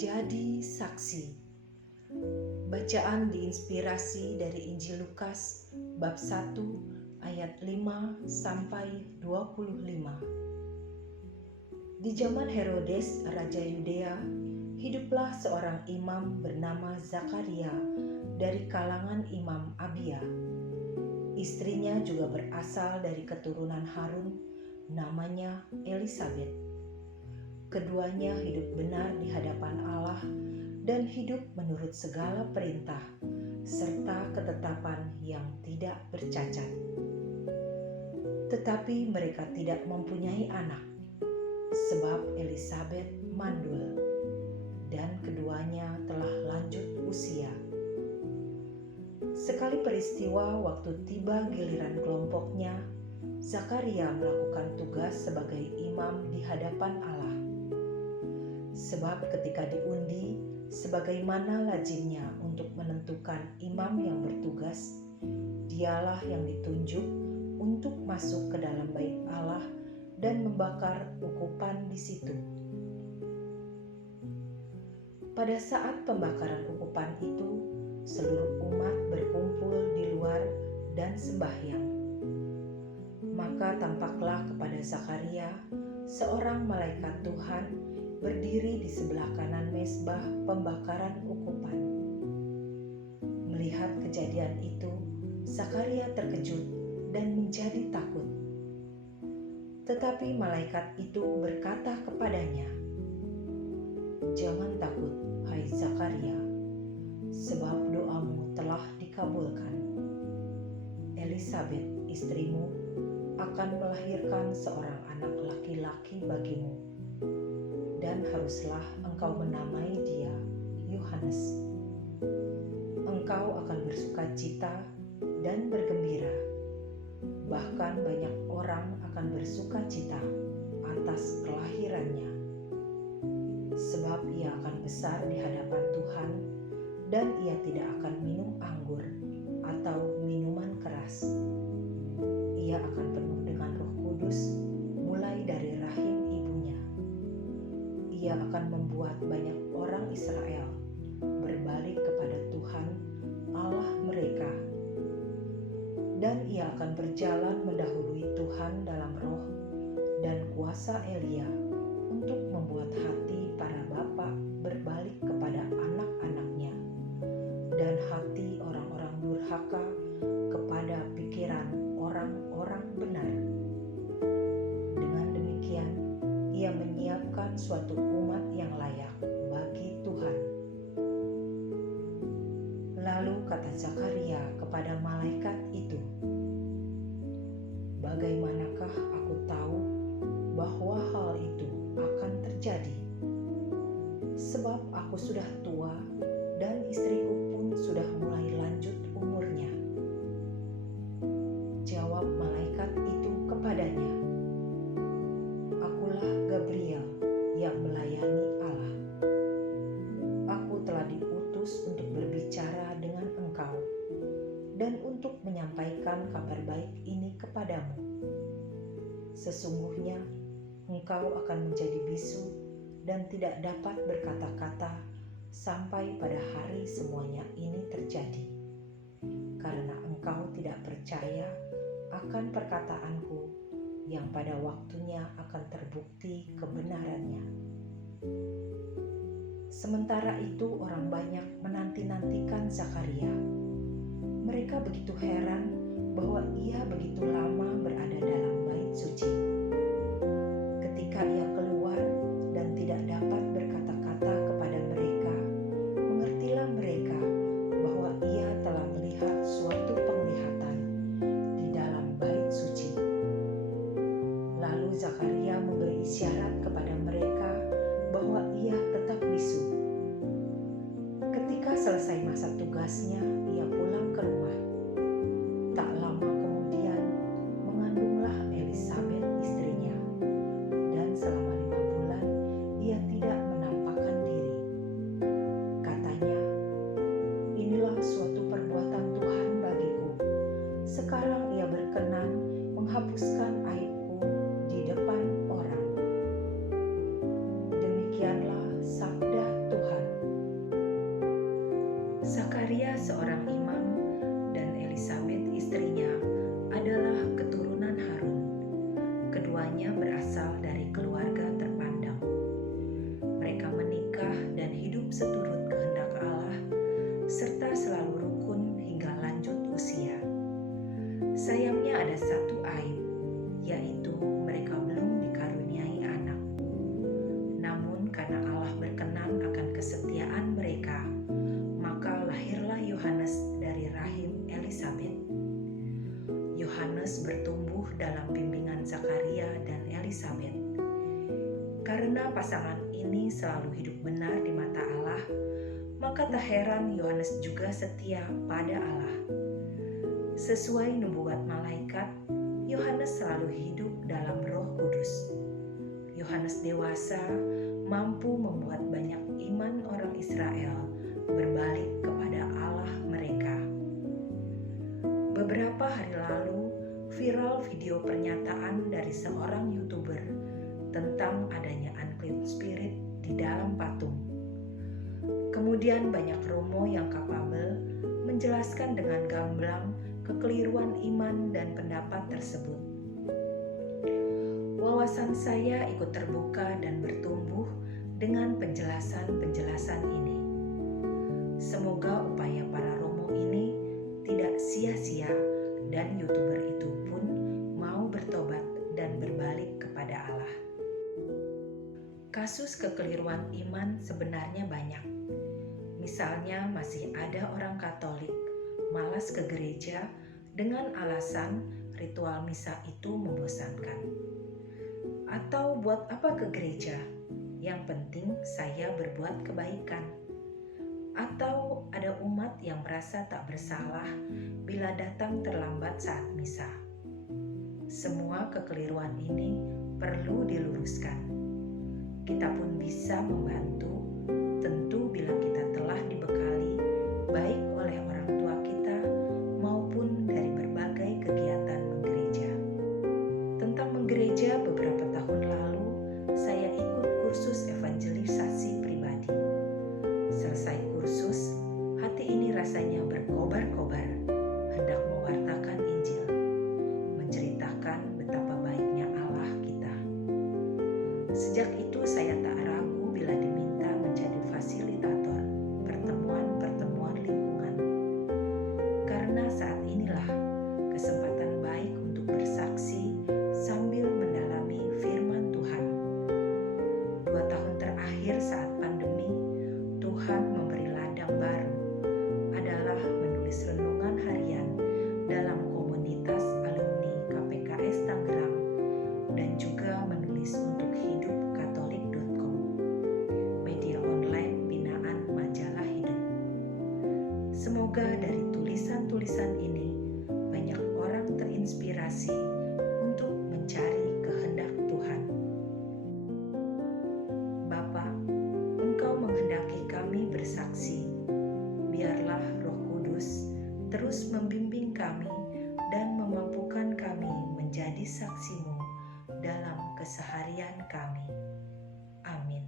menjadi saksi. Bacaan diinspirasi dari Injil Lukas bab 1 ayat 5 sampai 25. Di zaman Herodes, Raja Yudea, hiduplah seorang imam bernama Zakaria dari kalangan Imam Abia. Istrinya juga berasal dari keturunan Harun, namanya Elisabet. Keduanya hidup benar di hadapan Allah dan hidup menurut segala perintah serta ketetapan yang tidak bercacat. Tetapi mereka tidak mempunyai anak, sebab Elisabet mandul, dan keduanya telah lanjut usia. Sekali peristiwa waktu tiba giliran kelompoknya, Zakaria melakukan tugas sebagai imam di hadapan Allah. Sebab ketika diundi, sebagaimana lazimnya untuk menentukan imam yang bertugas, dialah yang ditunjuk untuk masuk ke dalam bait Allah dan membakar ukupan di situ. Pada saat pembakaran ukupan itu, seluruh umat berkumpul di luar dan sembahyang. Maka tampaklah kepada Zakaria seorang malaikat Tuhan berdiri di sebelah kanan mezbah pembakaran ukupan. Melihat kejadian itu, Zakaria terkejut dan menjadi takut. Tetapi malaikat itu berkata kepadanya, "Jangan takut, hai Zakaria, sebab doamu telah dikabulkan. Elisabet, istrimu, akan melahirkan seorang anak laki-laki bagimu, dan haruslah engkau menamai dia Yohanes. Engkau akan bersukacita dan bergembira, bahkan banyak orang akan bersukacita atas kelahirannya, sebab ia akan besar di hadapan Tuhan, dan ia tidak akan minum anggur atau minuman keras. Ia akan penuh dengan Roh Kudus mulai dari rahim ibunya. Ia akan membuat banyak orang Israel berbalik kepada Tuhan Allah mereka, dan ia akan berjalan mendahului Tuhan dalam roh dan kuasa Elia untuk membuat hati para bapa berbalik kepada anak-anaknya dan hati orang-orang durhaka kepada pikiran orang-orang benar. Dengan demikian, ia menyiapkan suatu umat yang layak bagi Tuhan." Lalu kata Zakaria kepada malaikat itu, "Bagaimanakah aku tahu bahwa hal itu akan terjadi? Sebab aku sudah tua dan istriku pun sudah mulai lanjut umurnya." Jawab malaikat itu kepadanya, "Akulah Gabriel yang melayani Allah. Aku telah diutus untuk berbicara dengan engkau dan untuk menyampaikan kabar baik ini kepadamu. Sesungguhnya engkau akan menjadi bisu dan tidak dapat berkata-kata sampai pada hari semuanya ini terjadi, karena engkau tidak percaya akan perkataanku yang pada waktunya akan terbukti kebenarannya." Sementara itu orang banyak menanti-nantikan Zakaria. Mereka begitu heran bahwa ia begitu lama berada dalam bait suci. Ketika ia keluar dan tidak dapat berkata-kata kepada mereka, mengertilah mereka bahwa ia telah melihat suatu penglihatan di dalam bait suci. Lalu Zakaria memberi isyarat kepada mereka bahwa ia tetap bisu. Ketika selesai masa tugasnya, ia pulang ke rumah. Tak lama kemudian mengandunglah Elisabet istrinya, dan selama 5 bulan ia tidak menampakkan diri. Katanya, "Inilah suatu perbuatan Tuhan bagiku. Sekarang ia berkenan menghapuskan aibku di depan orang." Demikianlah sabda Tuhan. pasangan Zakaria dan Elisabet. Karena pasangan ini selalu hidup benar di mata Allah, maka tak heran Yohanes juga setia pada Allah. Sesuai nubuat malaikat, Yohanes selalu hidup dalam Roh Kudus. Yohanes dewasa mampu membuat banyak iman orang Israel berbalik kepada Allah mereka. Beberapa hari lalu, viral video pernyataan dari seorang YouTuber tentang adanya unclean spirit di dalam patung. Kemudian banyak romo yang kapabel menjelaskan dengan gamblang kekeliruan iman dan pendapat tersebut. Wawasan saya ikut terbuka dan bertumbuh dengan penjelasan-penjelasan ini. Semoga upaya para romo ini tidak sia-sia dan YouTuber itu pun mau bertobat dan berbalik kepada Allah. Kasus kekeliruan iman sebenarnya banyak. Misalnya masih ada orang Katolik malas ke gereja dengan alasan ritual misa itu membosankan. Atau buat apa ke gereja? Yang penting saya berbuat kebaikan. Atau ada umat yang merasa tak bersalah bila datang terlambat saat misa. Semua kekeliruan ini perlu diluruskan. Kita pun bisa membantu, tentu bila kita telah dibekali baik oleh orang tua kita maupun dari berbagai kegiatan menggereja. Tentang menggereja, beberapa tahun lalu saya ikut kursus evangelisasi pribadi. Selesai kursus, hati ini rasanya berkobar-kobar, hendak mewartakan Injil, menceritakan betapa baiknya Allah kita. Sejak itu saya tak ragu bila diminta menjadi fasilitator pertemuan-pertemuan lingkungan. Karena saat inilah kesempatan baik untuk bersaksi sambil mendalami firman Tuhan. 2 tahun terakhir saat pandemi, Tuhan memberi ladang baru adalah menulis renungan harian dalam komunitas alumni KPKS Tangerang dan juga menulis untuk hidupkatolik.com, media online binaan majalah Hidup. Semoga dari tulisan-tulisan ini banyak orang terinspirasi untuk mencari kehendak Tuhan. Bapa, Engkau menghendaki kami bersaksi. Biarlah Roh Kudus terus membimbing kami dan memampukan kami menjadi saksi-Mu dalam keseharian kami. Amin.